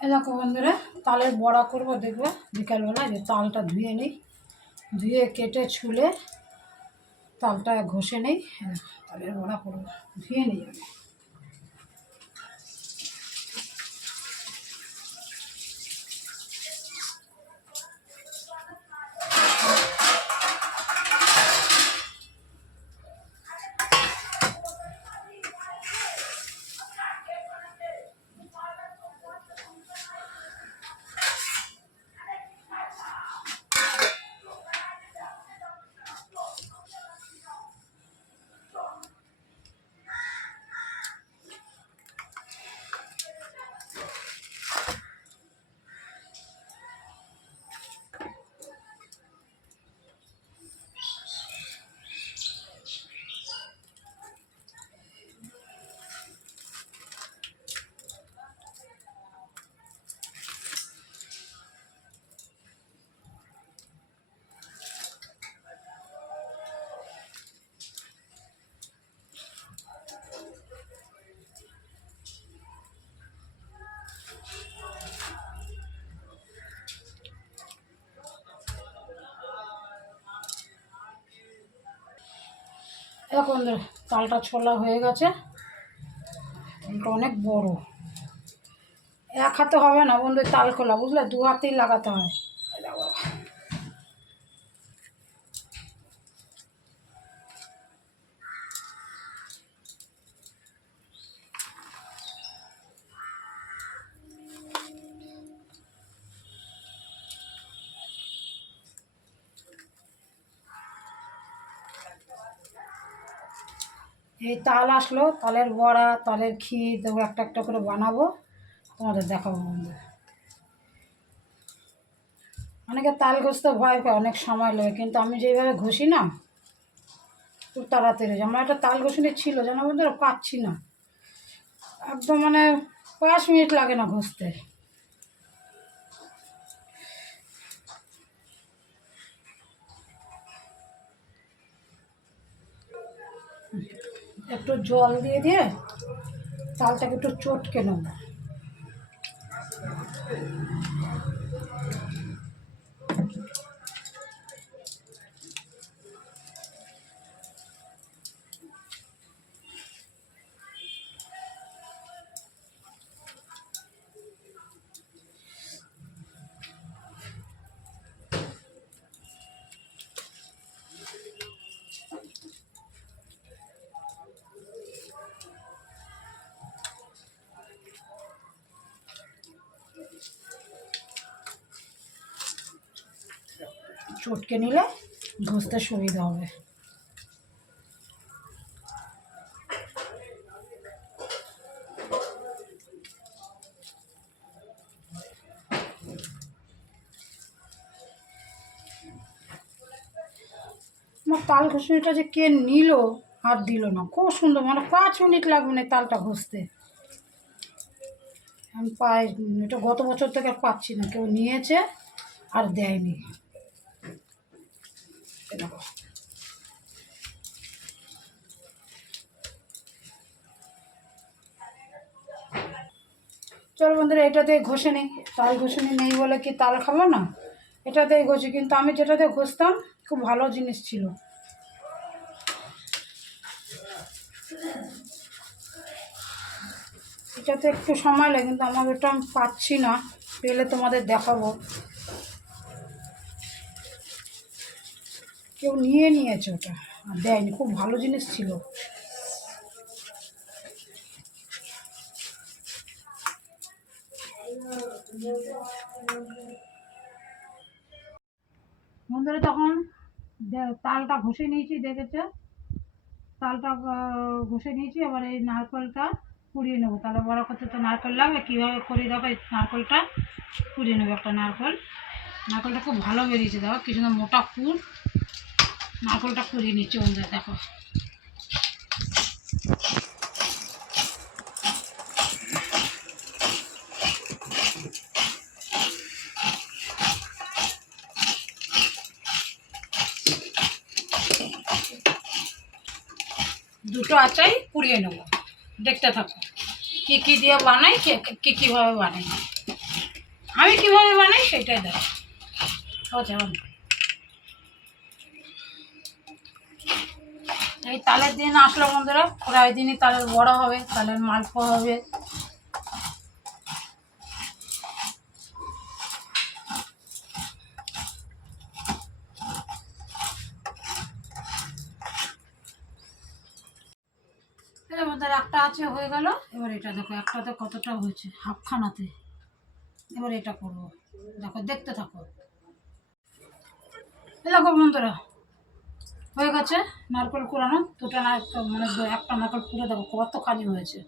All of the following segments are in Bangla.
দেখো বন্ধুরা, তালের বড়া করব, দেখবে বিকালবেলা যে তালটা ধুয়ে নিই, ধুয়ে কেটে ছুলে তালটা ঘষে নেই এই তালের বড়া করব, ধুয়ে নিই আগে। দেখো চালটা ছোলা হয়ে গেছে। এটা অনেক বড়। এক হাতে হবে না বন্ধু তাল খোলা, বুঝলে? দু হাতেই লাগাতে হয় এই দেখো বাবা। এই তাল আসলো, তালের বড়া, তালের ক্ষীর দেবো একটা একটা করে বানাবো। তোমাদের দেখাবো বন্ধু অনেকে তাল ঘষতে ভয় পায়, অনেক সময় লাগে, কিন্তু আমি যেভাবে ঘষি না, খুব তাড়াতাড়ি। আমার একটা তাল ঘষুনি ছিল, জানো বন্ধুরা? পাচ্ছি না। একদম মানে পাঁচ মিনিট লাগে না ঘষতে। একটু জল দিয়ে দিয়ে তালটাকে একটু চটকে নেব। চটকে নিলে ঘষতে সুবিধা হবে। আমার তাল ঘষুনিটা যে কে নিল আর দিল না। খুব সুন্দর মানে পাঁচ মিনিট লাগবে না তালটা ঘষতে। আমি পাই এটা গত বছর থেকে আর পাচ্ছি না, কেউ নিয়েছে আর দেয়নি। দেখো। চলো বন্ধুরা এটাতে ঘষে নিই। তাল ঘষুনি নেই বলে কি তাল খাব না? এটাতেই ঘষি, কিন্তু আমি যেটাতে ঘষতাম, খুব ভালো জিনিস ছিল। এটাতে একটু সময় লাগে, কিন্তু আমার ওটা পাচ্ছি না। পেলে তোমাদের দেখাবো। কেউ নিয়ে নিয়েছে ওটা। আর দেয়নি, খুব ভালো জিনিস ছিল। বন্ধুরা, তখন তালটা ঘষে নিয়েছি, দেখেছ? তালটা ঘষে নিয়েছি, এবার এই নারকেলটা কুড়িয়ে নেব। তাহলে বড় করতে তো নারকেল লাগবে, কীভাবে করি দেখো, এই নারকেলটা কুড়িয়ে নেব একটা নারকেল। নারকেলটা খুব ভালো বেরিয়েছে, দেখো, কি সুন্দর মোটা পুর। নারকেলটা কুড়িয়ে নিচ্ছে বন্ধুরা দেখো। দুটো আচাই পুড়িয়ে নেব। দেখতে থাকো, কী কী দিয়ে বানাই, কী কীভাবে বানাই। আমি কীভাবে বানাই সেটাই দেখো। আচ্ছা এই তালের দিন আসলো বন্ধুরা প্রায় দিনই তালের বড়া হবে, তালের মালপোয়া হবে। মধ্যে একটা আছে, হয়ে গেল। এবার এটা দেখো একটাতে কতটা হয়েছে, হাফখানাতে। এবার এটা করব। দেখো, দেখতে থাকো। দেখো বন্ধুরা হয়ে গেছে, নারকেল কুড়ানো, দুটো নারকেল মানে একটা নারকেল কুড়ে দেখো কতখানি হয়েছে,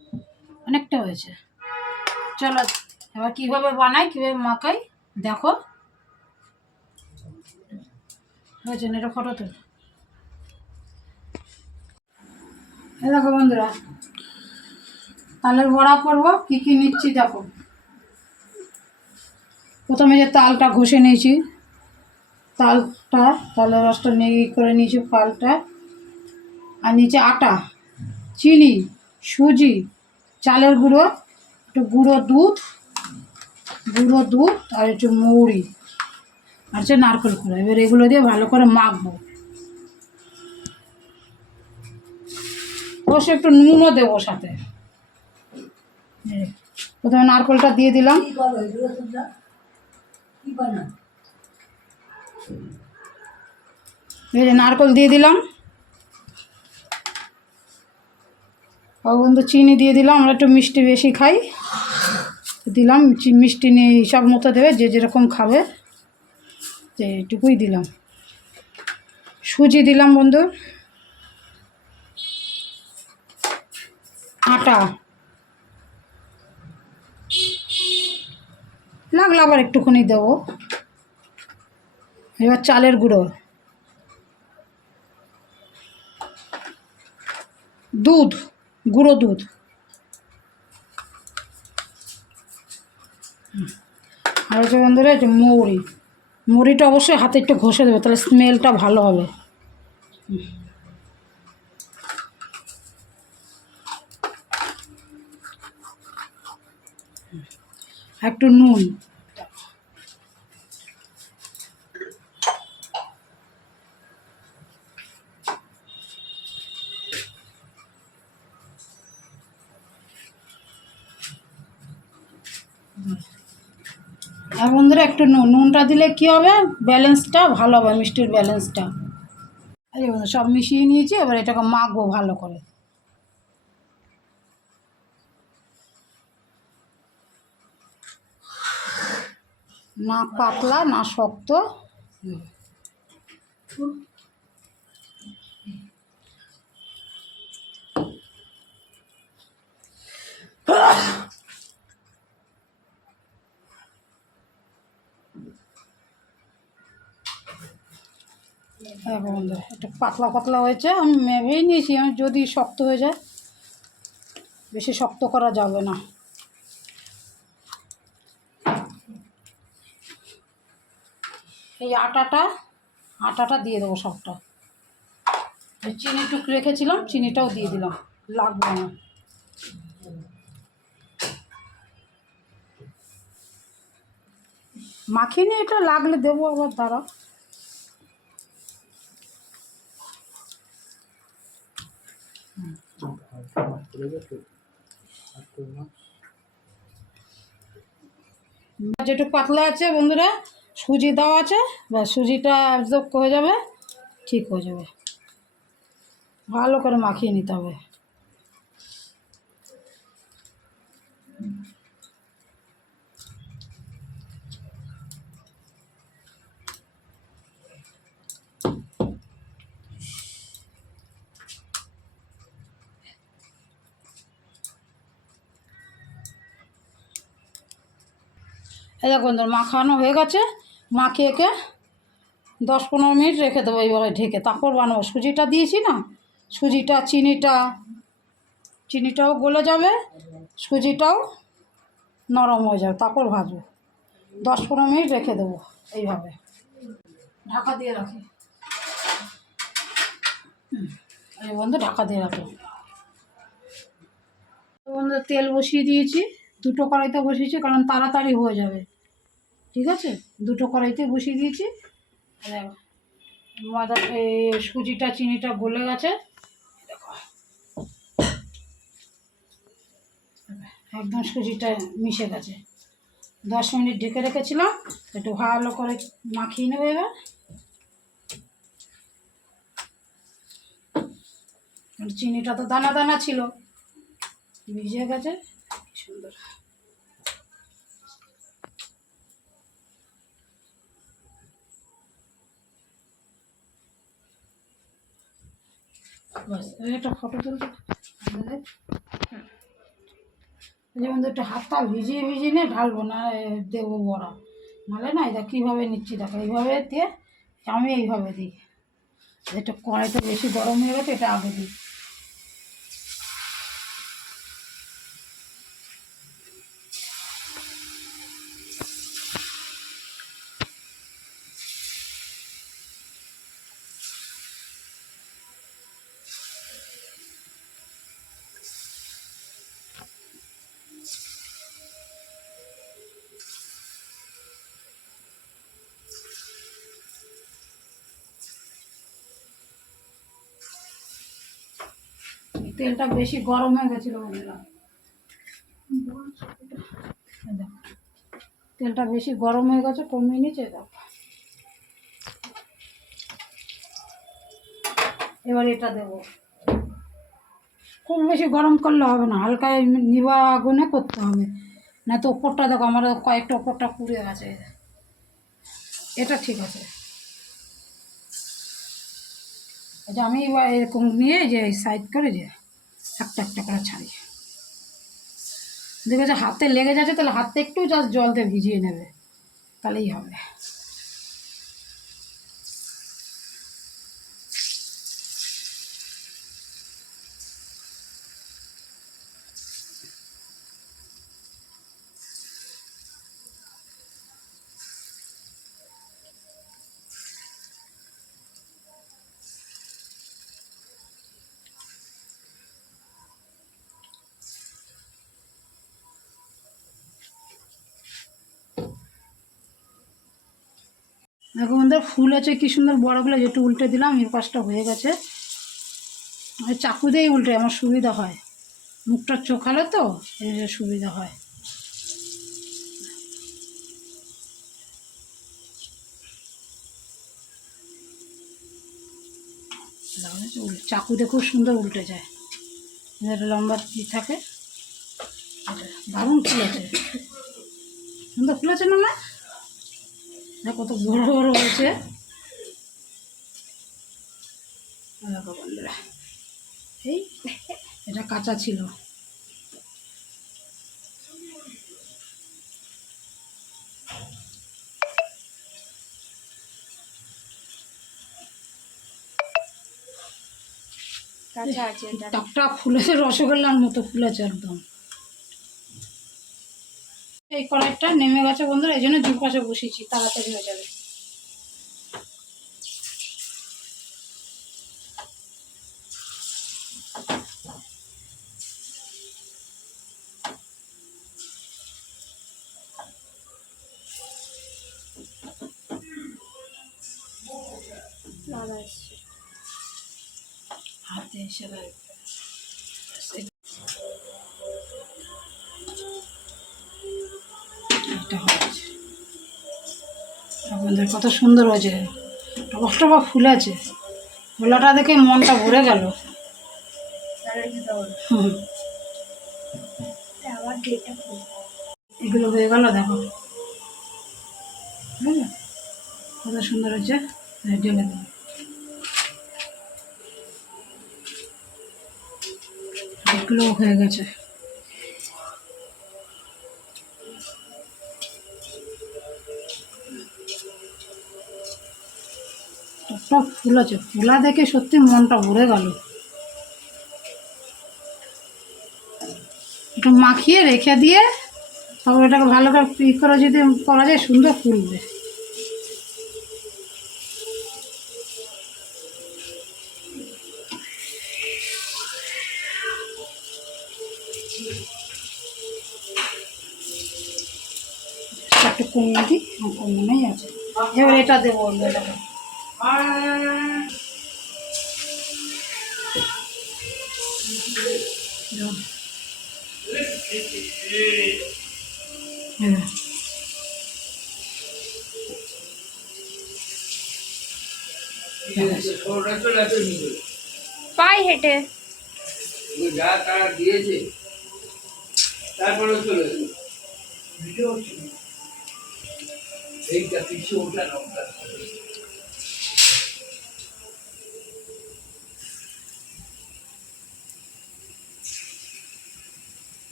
অনেকটা হয়েছে। চলো, এবার কীভাবে বানাই, কীভাবে মাখাই, দেখো। হয়েছে এটা ফটো তোল। দেখো বন্ধুরা, তালের বড়া করব, কী কী নিচ্ছি দেখো। প্রথমে যে তালটা ঘষে নিয়েছি তালটা, তালের রসটা নিয়ে করে নিয়েছি পালটা। আর নিচে আটা, চিনি, সুজি, চালের গুঁড়ো, একটু গুঁড়ো দুধ গুঁড়ো দুধ আর একটু মৌরি। আর হচ্ছে নারকেল কুড়ো এবার এগুলো দিয়ে ভালো করে মাখবো। অবশ্য একটু নুনও দেবো সাথে। প্রথমে নারকেলটা দিয়ে দিলাম। এই নারকেল দিয়ে দিলাম। বন্ধু, চিনি দিয়ে দিলাম। আমরা একটু মিষ্টি বেশি খাই। দিলাম মিষ্টি নিয়ে হিসাব মতো দেবে, যে যেরকম খাবে। যে এটুকুই দিলাম। সুজি দিলাম বন্ধু। আটা। লাগলে আবার একটুখানি দেবো। এবার চালের গুঁড়ো। দুধ গুঁড়ো দুধ। আর হচ্ছে বন্ধুরা এটা মৌরি। মৌরিটা অবশ্যই হাতে একটু ঘষে দেবে, তাহলে স্মেলটা ভালো হবে। একটু নুন। আর বন্ধুরা, একটু নুন, নুনটা দিলে কি হবে? ব্যালেন্সটা ভালো হবে, মিষ্টির ব্যালেন্সটা। এই বন্ধু সব মিশিয়ে নিয়েছি, এবার এটাকে মাখবো ভালো করে। না পাতলা, না শক্ত। হ্যাঁ একটু পাতলা পাতলা হয়েছে, আমি ভেবেই নিয়েছি, আমি যদি শক্ত হয়ে যায়, বেশি শক্ত করা যাবে না। এই আটাটা আটাটা দিয়ে দেবো সবটা। চিনি টুক রেখেছিলাম, চিনিটাও দিয়ে দিলাম, লাগবে না। মাখিয়ে নিয়ে এটা লাগলে দেবো আবার, দাঁড়াও। যেটুকু পাতলা আছে বন্ধুরা, সুজি দাও আছে বা সুজিটা অ্যাবজর্ব হয়ে যাবে, ঠিক হয়ে যাবে। ভালো করে মাখিয়ে নিতে হবে। এই দেখো বন্ধুরা, মাখানো হয়ে গেছে। মাখিয়ে একে দশ পনেরো মিনিট রেখে দেবো এইভাবে ঢেকে। তারপর বানাবো। সুজিটা দিয়েছি না? সুজিটা, চিনিটা, চিনিটাও গলে যাবে, সুজিটাও নরম হয়ে যাবে। তারপর ভাজবো। দশ পনেরো মিনিট রেখে দেবো এইভাবে। ঢাকা দিয়ে রাখি। এই বন্ধু ঢাকা দিয়ে রাখো। বন্ধু, তেল বসিয়ে দিয়েছি। দুটো কড়াইতে বসিয়েছি, কারণ তাড়াতাড়ি হয়ে যাবে। ঠিক আছে? দুটো কড়াইতে বসিয়ে দিয়েছি। মাদা এই সুজিটা, চিনিটা গলে গেছে। একদম সুজিটা মিশে গেছে। দশ মিনিট ঢেকে রেখেছিলাম, একটু ভালো করে মাখিয়ে নেবে এবার। চিনিটা তো দানা দানা ছিল। ভিজে গেছে সুন্দর। একটা ফটো তুলতে যেমন একটু হাতটা ভিজিয়ে ভিজিয়ে নিয়ে ঢালবো, না দেবো বড়া। নাহলে না, এটা কীভাবে নিচ্ছি দেখো, এইভাবে দিয়ে, আমি এইভাবে দিই। এটা কড়াইতে বেশি গরম হয়ে গেছে, এটা আগে দিই। তেলটা বেশি গরম হয়ে গেছিল বন্ধুরা। তেলটা বেশি গরম হয়ে গেছে, কমিয়ে নিচে দেখো। এবার এটা দেবো। খুব বেশি গরম করলে হবে না, হালকা নিবা আগুনে করতে হবে। না তো ওপরটা দেখো, আমার কয়েকটা ওপরটা পুড়ে গেছে। এটা ঠিক আছে। যে আমি এরকম নিয়ে যে, সাইড করে যে একটা একটা করে ছাড়ি। দেখেছে, হাতে লেগে যাচ্ছে, তাহলে হাতে একটু জাস্ট জলতে ভিজিয়ে নেবে, তাহলেই হবে। দেখো আমাদের ফুল আছে, কি সুন্দর বড়গুলো যেটু উল্টে দিলাম, এর পাশটা হয়ে গেছে। আমি চাকু দিয়েই উল্টে, আমার সুবিধা হয়। মুখটা চোখালে তো সুবিধা হয়। তাহলে যে উল- চাকু দিয়ে খুব সুন্দর উল্টে যায়। এটা লম্বা ই থাকে? দারুণ ফুলেছে সুন্দর ফুলেছে না না দেখো কত বড় বড় হয়েছে। দেখো বন্ধুরা এই এটা কাঁচা ছিল। টকটা ফুলেছে রসগোল্লার মতো ফুলেছে একদম। এই কড়াইটা নেমে গেছে বন্ধুরা এই জন্য দু পাশে বসিয়েছি তাড়াতাড়ি হয়ে যাবে। হাতে এসে লাগবে আপনাদের কত সুন্দর হয়েছে। টবাক ফুল আছে। ফুলাটা দেখে মনটা ভরে গেল। এগুলো হয়ে গেল, দেখো। বুঝলে কত সুন্দর হয়েছে। ঢেলে দেবো এগুলো হয়ে গেছে। একটা ফুল দেখে সত্যি মনটা ভরে গেল। একটু মাখিয়ে রেখে দিয়ে তারপর এটাকে ভালো করে পিক করে যদি করা যায় সুন্দর ফুলবে একটু কমিয়ে দিই কমানোই আছে। এবার এটা দেবো অন্য এটাকে হ্যাঁ পাই হেঁটে যা তারা দিয়েছে তারপরে চলে এলো ভিডিও হচ্ছে না। এইটা পিছু ওঠা না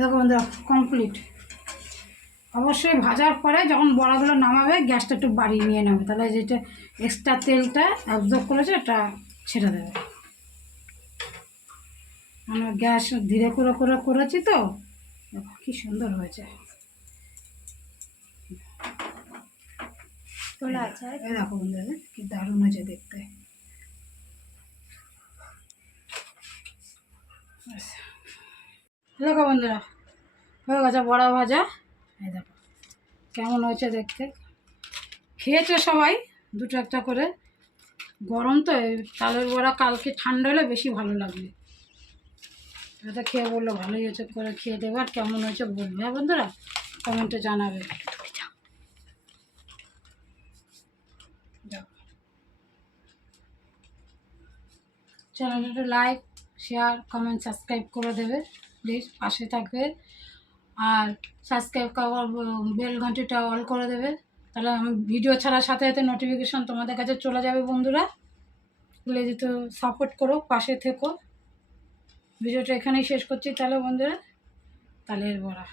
এরকম বন্ধুরা কমপ্লিট অবশ্যই ভাজার পরে যখন বড়াগুলো নামাবে গ্যাসটা একটু বাড়িয়ে নিয়ে নেবে। তাহলে যেটা এক্সট্রা তেলটা অ্যাবজর্ব করেছে এটা ছেড়ে দেবে। আমরা গ্যাস ধীরে করে করে করেছি তো দেখো কি সুন্দর হয়েছে। তোলা আছে আর এই দেখো বন্ধুরা কি দারুণ হয়েছে দেখতে। ব্যাস। দেখো বন্ধুরা, হয়ে গেছে বড়া ভাজা। এই দেখো, কেমন হয়েছে দেখতে। খেয়েছে সবাই? দুটো একটা করে। গরম তো তালের বড়া কালকে ঠান্ডা হলে বেশি ভালো লাগবে। এটা খেয়ে বলল, ভালোই হয়েছে করে খেয়ে দেবে, আর কেমন হয়েছে বলবে। হ্যাঁ বন্ধুরা কমেন্টে জানাবে। চ্যানেলটা লাইক শেয়ার কমেন্ট সাবস্ক্রাইব করে দেবে। প্লিজ পাশে থাকবে আর সাবস্ক্রাইব বেল ঘন্টিটা অল করে দেবে। তাহলে আমি ভিডিও ছাড়ার সাথে সাথে নোটিফিকেশান তোমাদের কাছে চলে যাবে বন্ধুরা। প্লিজ একটু সাপোর্ট করো, পাশে থেকো। ভিডিওটা এখানেই শেষ করছি। তাহলে বন্ধুরা, তাহলে এর বড়া